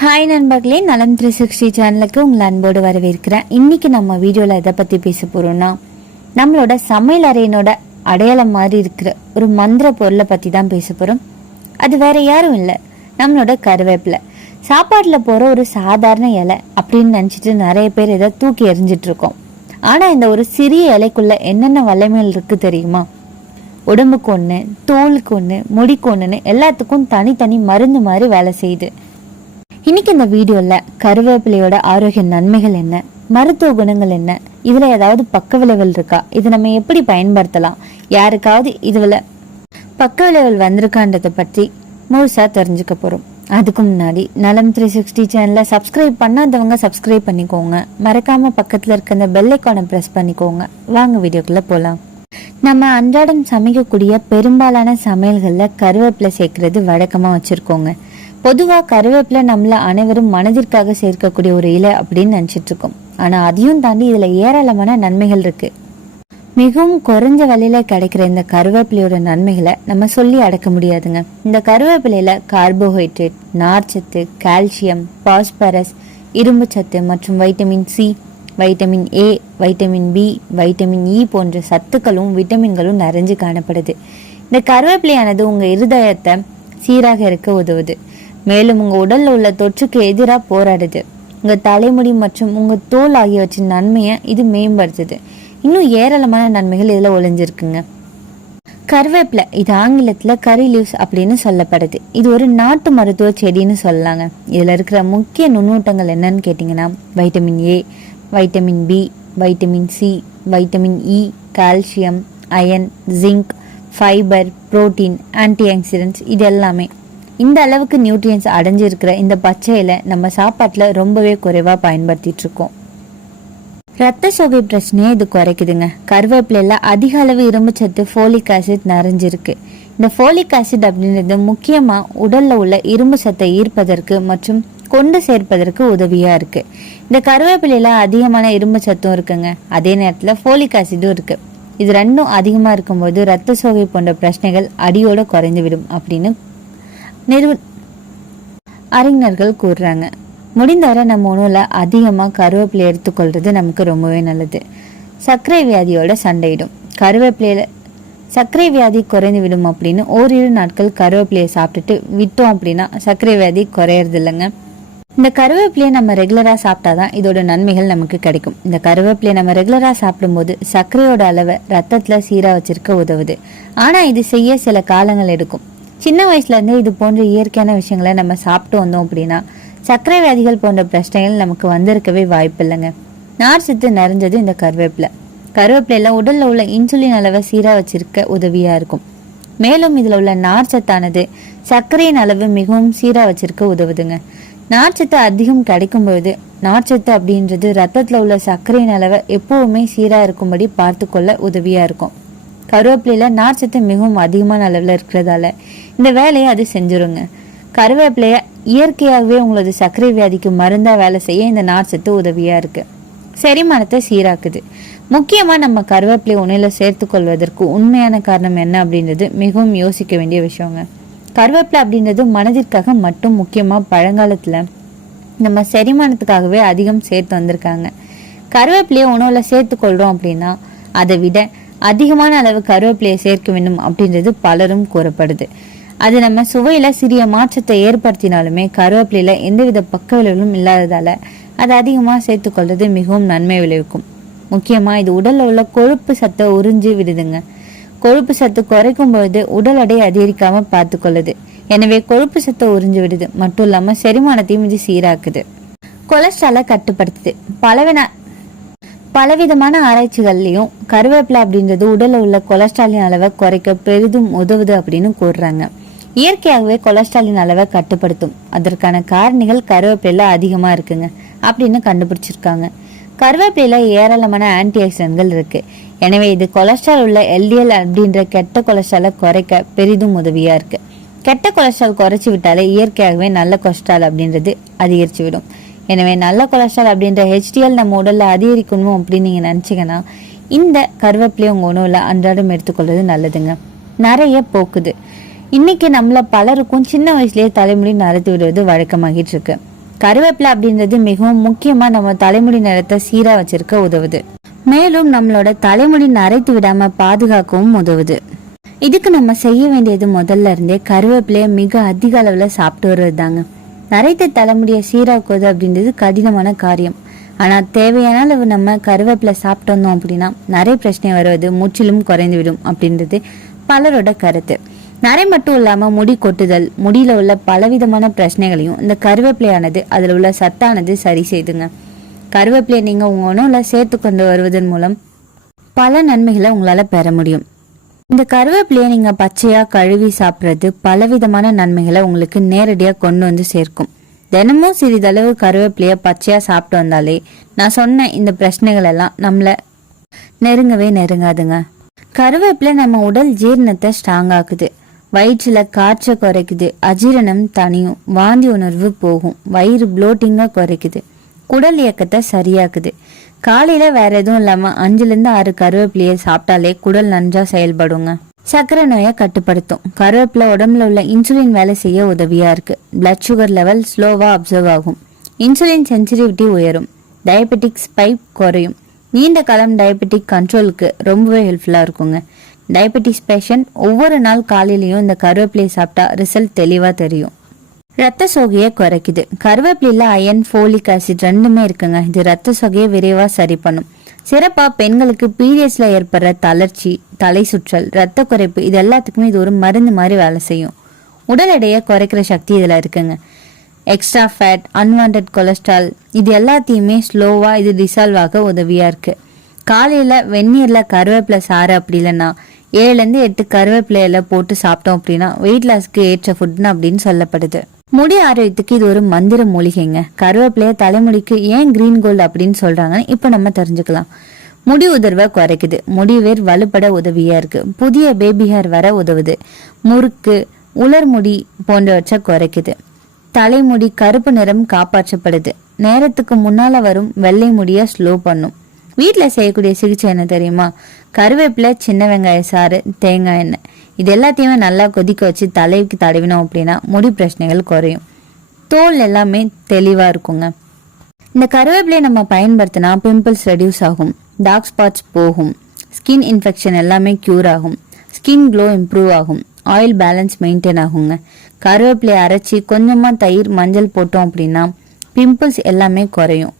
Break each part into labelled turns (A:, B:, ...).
A: Hi நண்பர்களே. நலம் three sixty சேனலுக்கு உங்களை அன்போடு வரவேற்கிறேன். இன்றைக்கி நம்ம வீடியோவில் எதை பற்றி பேச போகிறோம்னா நம்மளோட சமையல் அறையினோட அடையாளம் மாதிரி இருக்கிற ஒரு மந்திர பொருளை பற்றி தான் பேச போகிறோம் அது வேற யாரும் இல்லை. நம்மளோட கருவேப்பிலை. சாப்பாட்டில் போகிற ஒரு சாதாரண இலை அப்படின்னு நினச்சிட்டு நிறைய பேர் இதை தூக்கி எறிஞ்சிட்ருக்கோம் ஆனால் இந்த ஒரு சிறிய இலைக்குள்ளே என்னென்ன வல்லமைகள் இருக்குது தெரியுமா? உடம்புக்கு ஒன்று தோலுக்கு ஒன்று முடிக்கு ஒன்றுன்னு எல்லாத்துக்கும் தனித்தனி மருந்து மாதிரி வேலை செய்யுது. இன்னைக்கு இந்த வீடியோல கருவேப்பிலையோட ஆரோக்கிய நன்மைகள் என்ன? மருத்துவ குணங்கள் என்ன? இதுல ஏதாவது பக்க விளைவுகள் இருக்கா? இது நம்ம எப்படி பயன்படுத்தலாம்? யாருக்காவது இதுல பக்க விளைவுகள் வந்திருக்கான்றதை பற்றி முழுசா தெரிஞ்சுக்க போறோம். அதுக்கு முன்னாடி நலம் த்ரீ சிக்ஸ்டி சேனலை சப்ஸ்கிரைப் பண்ணாதவங்க சப்ஸ்கிரைப் பண்ணிக்கோங்க. மறக்காம பக்கத்துல இருக்க அந்த பெல் ஐக்கானை ப்ரெஸ் பண்ணிக்கோங்க. வாங்க வீடியோக்குள்ள போலாம். நம்ம அன்றாடம் சமைக்கக்கூடிய பெரும்பாலான சமையல்களில் கருவேப்பிலை சேர்க்கறது வழக்கமாக வச்சுருக்கோங்க. பொதுவா கருவேப்பிலை நம்மள அனைவரும் மனதிற்காக சேர்க்கக்கூடிய ஒரு இலை அப்படின்னு நினைச்சிட்டு இருக்கோம் ஆனா அதையும் தாண்டி இதுல ஏராளமான நன்மைகள் இருக்கு. மிகவும் குறைஞ்ச விலையில கிடைக்கிற இந்த கருவேப்பிலையோட நன்மைகளை நம்ம சொல்லி அடக்க முடியாதுங்க. இந்த கருவேப்பிலையில கார்போஹைட்ரேட் நார்ச்சத்து கால்சியம் பாஸ்பரஸ் இரும்பு சத்து மற்றும் vitamin C vitamin A vitamin B vitamin E போன்ற சத்துக்களும் விட்டமின்களும் நிறைஞ்சு காணப்படுது. இந்த கருவேப்பிலையானது உங்க இருதயத்தை சீராக இருக்க உதவுது. மேலும் உங்க உடல்ல உள்ள தொற்றுக்கு எதிராக போராடுது. உங்க தலைமுடி மற்றும் உங்க தோல் ஆகியவற்றின் நன்மையை இது மேம்படுத்துது. இன்னும் ஏராளமான நன்மைகள் இதில் ஒளிஞ்சிருக்குங்க. கருவேப்பிலை இது ஆங்கிலத்துல கரி லீவ்ஸ் அப்படின்னு சொல்லப்படுது. இது ஒரு நாட்டு மருத்துவ செடின்னு சொல்லலாங்க. இதுல இருக்கிற முக்கிய நுண்ணூட்டங்கள் என்னன்னு கேட்டிங்கன்னா vitamin A vitamin B vitamin C vitamin E calcium iron zinc fibre protein antioxidants இது எல்லாமே இந்த அளவுக்கு நியூட்ரியன்ஸ் அடைஞ்சிருக்கிற இந்த பச்சையில நம்ம சாப்பாட்டில் ரொம்பவே குறைவாக பயன்படுத்திட்டு இருக்கோம். ரத்த சோகை பிரச்சனையை இது குறைக்குதுங்க. கருவேப்பிலையில அதிக அளவு இரும்பு சத்து ஃபோலிக் ஆசிட் நிறைஞ்சிருக்கு. இந்த ஃபோலிக் ஆசிட் அப்படின்றது முக்கியமா உடல்ல உள்ள இரும்பு சத்தை ஈர்ப்பதற்கு மற்றும் கொண்டு சேர்ப்பதற்கு உதவியா இருக்கு. இந்த கருவேப்பிலையில அதிகமான இரும்பு சத்தும் இருக்குங்க. அதே நேரத்துல ஃபோலிக் ஆசிடும் இருக்கு. இது ரெண்டும் அதிகமா இருக்கும்போது ரத்த சோகை போன்ற பிரச்சனைகள் அடியோட குறைந்து விடும் அப்படின்னு நிறுவ அறிஞர்கள் கூறுறாங்க. முடிந்தவரை நம்ம உணவுல அதிகமாக கருவேப்பிலை எடுத்துக்கொள்றது நமக்கு ரொம்பவே நல்லது. சர்க்கரை வியாதியோட சண்டையிடும். கருவேப்பிலையில சர்க்கரை வியாதி குறைந்து விடும் அப்படின்னு ஓரிரு நாட்கள் கருவேப்பிலையை சாப்பிட்டுட்டு விட்டோம் அப்படின்னா சர்க்கரை வியாதி குறையறது இல்லைங்க இந்த கருவேப்பிலையை நம்ம ரெகுலராக சாப்பிட்டாதான் இதோட நன்மைகள் நமக்கு கிடைக்கும். இந்த கருவேப்பிலையை நம்ம ரெகுலராக சாப்பிடும்போது சர்க்கரையோட அளவை ரத்தத்தில் சீராக வச்சிருக்க உதவுது. ஆனால் இது செய்ய சில காலங்கள் எடுக்கும். சின்ன வயசுலேருந்து இது போன்ற இயற்கையான விஷயங்களை நம்ம சாப்பிட்டு வந்தோம் அப்படின்னா சர்க்கரை வியாதிகள் போன்ற பிரச்சனைகள் நமக்கு வந்திருக்கவே வாய்ப்பு இல்லைங்க நார் சத்து நிறைஞ்சது இந்த கருவேப்பிலை. கருவேப்பிலையில உடல்ல உள்ள இன்சுலின் அளவை சீரா வச்சிருக்க உதவியா இருக்கும். மேலும் இதுல உள்ள நார் சத்தானது சர்க்கரையின் அளவு மிகவும் சீரா வச்சிருக்க உதவுதுங்க. நார்ச்சத்து அதிகம் கிடைக்கும் பொழுது நார்ச்சத்து அப்படின்றது ரத்தத்துல உள்ள சர்க்கரையின் அளவை எப்பவுமே சீரா இருக்கும்படி பார்த்து கொள்ள உதவியா இருக்கும். கருவேப்பிலையில நார்ச்சத்து மிகவும் அதிகமான அளவில் இருக்கிறதால இந்த வேலையை அது செஞ்சிருங்க. கருவேப்பிலைய இயற்கையாகவே உங்களது சர்க்கரை வியாதிக்கு மருந்தா வேலை செய்ய இந்த நார்ச்சத்து உதவியா இருக்கு. செரிமானத்தை சீராக்குது. முக்கியமா நம்ம கருவேப்பிலை உணவுல சேர்த்து கொள்வதற்கு உண்மையான காரணம் என்ன அப்படின்றது மிகவும் யோசிக்க வேண்டிய விஷயங்க. கருவேப்பிலை அப்படின்றது மனதிற்காக மட்டும் முக்கியமா பழங்காலத்துல நம்ம செரிமானத்துக்காகவே அதிகம் சேர்த்து வந்திருக்காங்க. கருவேப்பிலையை உணவுல சேர்த்துக்கொள்கிறோம் அப்படின்னா அதை விட அதிகமான அளவு கருவேப்பிலையை சேர்க்க வேண்டும் அப்படின்றது பலரும் கூறப்படுது. அது நம்ம சுவையில சிறிய மாற்றத்தை ஏற்படுத்தினாலுமே கருவேப்பிலையில எந்தவித பக்க விளைவுகளும் இல்லாததால அது அதிகமாக சேர்த்துக்கொள்வது மிகவும் நன்மை விளைவிக்கும். முக்கியமா இது உடல்ல உள்ள கொழுப்பு சத்தை உறிஞ்சி விடுதுங்க. கொழுப்பு சத்து குறைக்கும் பொழுது உடல் எடை அதிகரிக்காம பார்த்துக்கொள்ளுது. எனவே கொழுப்பு சத்தை உறிஞ்சு விடுது. மட்டும் இல்லாம செரிமானத்தையும் இது சீராக்குது. கொலஸ்ட்ராலை கட்டுப்படுத்துது. பலவின பலவிதமான ஆராய்ச்சிகள்லையும் கருவேப்பிலை அப்படின்றது உடலில் உள்ள கொலஸ்ட்ராலின் அளவை குறைக்க பெரிதும் உதவுது அப்படின்னு கூறுறாங்க. இயற்கையாகவே கொலஸ்ட்ராலின் அளவை கட்டுப்படுத்தும். அதற்கான காரணிகள் கருவேப்பிலை அதிகமாக இருக்குங்க. அப்படின்னு கண்டுபிடிச்சிருக்காங்க. கருவேப்பிலையில் ஏராளமான ஆன்டிஆக்சிடென்ட்கள் இருக்கு. எனவே இது கொலஸ்ட்ரால் உள்ள எல்டிஎல் அப்படின்ற கெட்ட கொலஸ்ட்ராலை குறைக்க பெரிதும் உதவியாக இருக்கு. கெட்ட கொலஸ்ட்ரால் குறைச்சி விட்டாலே இயற்கையாகவே நல்ல கொலஸ்ட்ரால் அப்படின்றது அதிகரிச்சு விடும். எனவே நல்ல கொலஸ்ட்ரால் அப்படின்ற ஹெச்டிஎல் நம்ம உடலில் அதிகரிக்கணும் அப்படின்னு நீங்கள் நினச்சிங்கன்னா இந்த கருவேப்பிலையை உங்கள் உணவில் அன்றாடம் எடுத்துக்கொள்வது நல்லதுங்க. நிறைய போக்குது. இன்னைக்கு நம்மள பலருக்கும் சின்ன வயசுலயே தலைமுடி நரைத்து விடுவது வழக்கமாகிட்டு இருக்கு கருவேப்பிலை அப்படின்றது மிகவும் முக்கியமா நம்ம தலைமுடி நிறத்தை சீரா வச்சிருக்க உதவுது. மேலும் நம்மளோட தலைமுடி நரைத்து விடாம பாதுகாக்கவும் உதவுது. இதுக்கு நம்ம செய்ய வேண்டியது முதல்ல இருந்தே கருவேப்பிலைய மிக அதிக அளவுல சாப்பிட்டு வருவது தாங்க நரைத்த தலைமுடியை சீராக்குவது அப்படின்றது கடினமான காரியம். ஆனா தேவையான அளவு நம்ம கருவேப்பிலை சாப்பிட்டு வந்தோம் அப்படின்னா நிறைய பிரச்சனை வருவது முற்றிலும் குறைந்து விடும் அப்படின்றது பலரோட கருத்து. நரை மட்டும் இல்லாமல் முடி கொட்டுதல் முடியில் உள்ள பலவிதமான பிரச்சனைகளையும் இந்த கருவேப்பிலையானது அதில் உள்ள சத்தானது சரி செய்துங்க. கருவேப்பிலையை நீங்கள் உங்கள் உணவில் சேர்த்து கொண்டு வருவதன் மூலம் பல நன்மைகளை உங்களால் பெற முடியும். இந்த கருவேப்பிலையை நீங்கள் பச்சையாக கழுவி சாப்பிட்றது பலவிதமான நன்மைகளை உங்களுக்கு நேரடியாக கொண்டு வந்து சேர்க்கும். தினமும் சிறிதளவு கருவேப்பிலையை பச்சையாக சாப்பிட்டு வந்தாலே நான் சொன்ன இந்த பிரச்சனைகள் எல்லாம் நம்மளை நெருங்கவே நெருங்காதுங்க. கருவேப்பிலை நம்ம உடல் ஜீரணத்தை ஸ்ட்ராங் ஆக்குது. வயிற்றுல காய்ச்ச குறைக்குது அஜீரணம் தனியும் வாந்தி உணர்வு போகும் வயிறு ப்ளோட்டிங்காக குறைக்குது குடல் இயக்கத்தை சரியாக்குது. காலையில வேற எதுவும் இல்லாம அஞ்சுல இருந்து ஆறு கருவேப்பிலையை சாப்பிட்டாலே குடல் நன்றா செயல்படுங்க. சர்க்கரை நோயை கட்டுப்படுத்தும். கருவேப்பிலை உடம்புல உள்ள இன்சுலின் வேலை செய்ய உதவியா இருக்கு. பிளட் சுகர் லெவல் ஸ்லோவா அப்சர்வ் ஆகும். இன்சுலின் சென்சிட்டிவிட்டி உயரும். டயபெட்டிக் ஸ்பைப் குறையும். நீண்ட காலம் டயபெட்டிக் கண்ட்ரோலுக்கு ரொம்பவே ஹெல்ப்ஃபுல்லா இருக்குங்க. டயபெட்டிஸ் பேஷண்ட் ஒவ்வொரு நாள் காலையிலையும் இந்த கருவேப்பிலையை சாப்பிட்டா ரிசல்ட் தெளிவாக தெரியும். ரத்த சோகையை குறைக்குது. கருவேப்பிலையில் அயன் ஃபோலிக் ஆசிட் ரெண்டுமே இருக்குங்க. இது ரத்த சோகையை விரைவாக சரி பண்ணும். சிறப்பாக பெண்களுக்கு பீரியட்ஸில் ஏற்படுற தளர்ச்சி தலை சுற்றல் ரத்த குறைப்பு இது எல்லாத்துக்குமே இது ஒரு மருந்து மாதிரி வேலை செய்யும். உடல் எடையை குறைக்கிற சக்தி இதில் இருக்குங்க. எக்ஸ்ட்ரா ஃபேட் அன்வான்ட் கொலஸ்ட்ரால் இது எல்லாத்தையுமே ஸ்லோவாக இது டிசால்வ் ஆக உதவியாக இருக்குது காலையில் வெந்நீரில் கருவேப்பிலை சாறு அப்படி இல்லைன்னா ஏழுலேருந்து எட்டு கருவேப்பிலையில போட்டு சாப்பிட்டோம் அப்படின்னா வெயிட் லாஸ்க்கு ஏற்ற ஃபுட்னு அப்படின்னு சொல்லப்படுது. முடி ஆரோக்கியத்துக்கு இது ஒரு மந்திர மூலிகைங்க. கருவேப்பிலைய தலைமுடிக்கு ஏன் கிரீன் கோல்டு அப்படின்னு சொல்றாங்கன்னு இப்போ நம்ம தெரிஞ்சுக்கலாம். முடி உதர்வை குறைக்குது. முடி வேர் வலுப்பட உதவியா இருக்கு. புதிய பேபி ஹேர் வர உதவுது. முறுக்கு உலர் முடி போன்றவற்றை குறைக்குது. தலைமுடி கருப்பு நிறம் காப்பாற்றப்படுது. நேரத்துக்கு முன்னால வரும் வெள்ளை முடிய ஸ்லோ பண்ணும். வீட்டில் செய்யக்கூடிய சிகிச்சை என்ன தெரியுமா? கருவேப்பிலை சின்ன வெங்காய சாறு தேங்காய் எண்ணெய். இது எல்லாத்தையுமே நல்லா கொதிக்க வச்சு தலைக்கு தடவினோம் அப்படின்னா முடி பிரச்சனைகள் குறையும். தோல் எல்லாமே தெளிவாக இருக்குங்க. இந்த கருவேப்பிலையை நம்ம பயன்படுத்தினா பிம்பிள்ஸ் ரெடியூஸ் ஆகும். டார்க் ஸ்பாட்ஸ் போகும். ஸ்கின் இன்ஃபெக்ஷன் எல்லாமே க்யூர் ஆகும். ஸ்கின் க்ளோ இம்ப்ரூவ் ஆகும். ஆயில் பேலன்ஸ் மெயின்டைன் ஆகுங்க. கருவேப்பிலையை அரைச்சி கொஞ்சமாக தயிர் மஞ்சள் போட்டோம் அப்படின்னா பிம்பிள்ஸ் எல்லாமே குறையும்.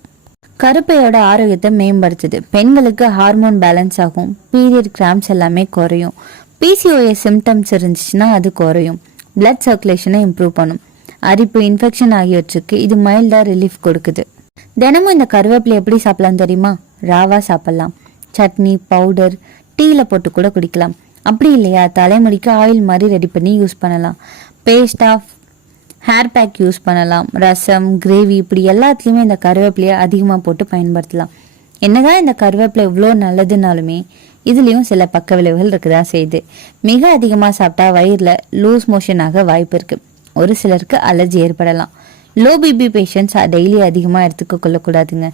A: கருப்பையோட ஆரோக்கியத்தை மேம்படுத்துது. பெண்களுக்கு ஹார்மோன் பேலன்ஸ் ஆகும். பீரியட் கிராம்ஸ் எல்லாமே குறையும். பிசிஓஎஸ் சிம்டம்ஸ் இருந்துச்சுன்னா அது குறையும். பிளட் சர்க்குலேஷனை இம்ப்ரூவ் பண்ணும். அரிப்பு இன்ஃபெக்ஷன் ஆகியவற்றுக்கு இது மைல்டா ரிலீஃப் கொடுக்குது. தினமும் இந்த கருவேப்பிலை எப்படி சாப்பிடலாம் தெரியுமா? ராவா சாப்பிடலாம். சட்னி பவுடர் டீல போட்டு கூட குடிக்கலாம். அப்படி இல்லையா? தலைமுடிக்கு ஆயில் மாதிரி ரெடி பண்ணி யூஸ் பண்ணலாம். பேஸ்டா ஹேர் பேக் யூஸ் பண்ணலாம். ரசம் கிரேவி இப்படி எல்லாத்துலேயுமே இந்த கருவேப்பிலையை அதிகமாக போட்டு பயன்படுத்தலாம். என்னதான் இந்த கருவேப்பிலை இவ்வளோ நல்லதுனாலுமே இதுலேயும் சில பக்க விளைவுகள் இருக்குதா செய்யுது மிக அதிகமாக சாப்பிட்டா வயிறில் லூஸ் மோஷன் ஆக வாய்ப்பு இருக்குது ஒரு சிலருக்கு அலர்ஜி ஏற்படலாம். லோ பிபி பேஷண்ட்ஸ் டெய்லி அதிகமாக எடுத்துக்க கொள்ளக்கூடாதுங்க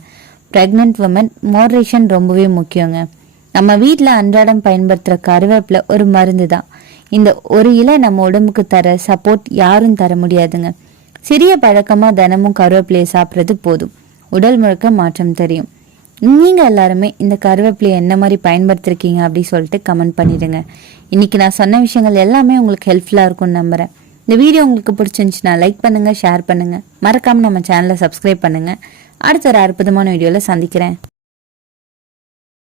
A: ப்ரெக்னென்ட் உமன் மோட்ரேஷன் ரொம்பவே முக்கியங்க. நம்ம வீட்டில் அன்றாடம் பயன்படுத்துகிற கருவேப்பிலை ஒரு மருந்து தான் இந்த ஒரு இலை நம்ம உடம்புக்கு தர சப்போர்ட் யாரும் தர முடியாதுங்க. சிறிய பழக்கமாக தினமும் கருவேப்பிலையை சாப்பிட்றது போதும். உடல் முழுக்க மாற்றம் தெரியும். நீங்க எல்லாருமே இந்த கருவேப்பிலையை என்ன மாதிரி பயன்படுத்திருக்கீங்க அப்படின்னு சொல்லிட்டு கமெண்ட் பண்ணிடுங்க. இன்னைக்கு நான் சொன்ன விஷயங்கள் எல்லாமே உங்களுக்கு ஹெல்ப்ஃபுல்லாக இருக்கும்னு நம்புறேன். இந்த வீடியோ உங்களுக்கு பிடிச்சிருந்துச்சுன்னா லைக் பண்ணுங்க ஷேர் பண்ணுங்க. மறக்காம நம்ம சேனலை சப்ஸ்கிரைப் பண்ணுங்க. அடுத்த ஒரு அற்புதமான வீடியோவில் சந்திக்கிறேன்.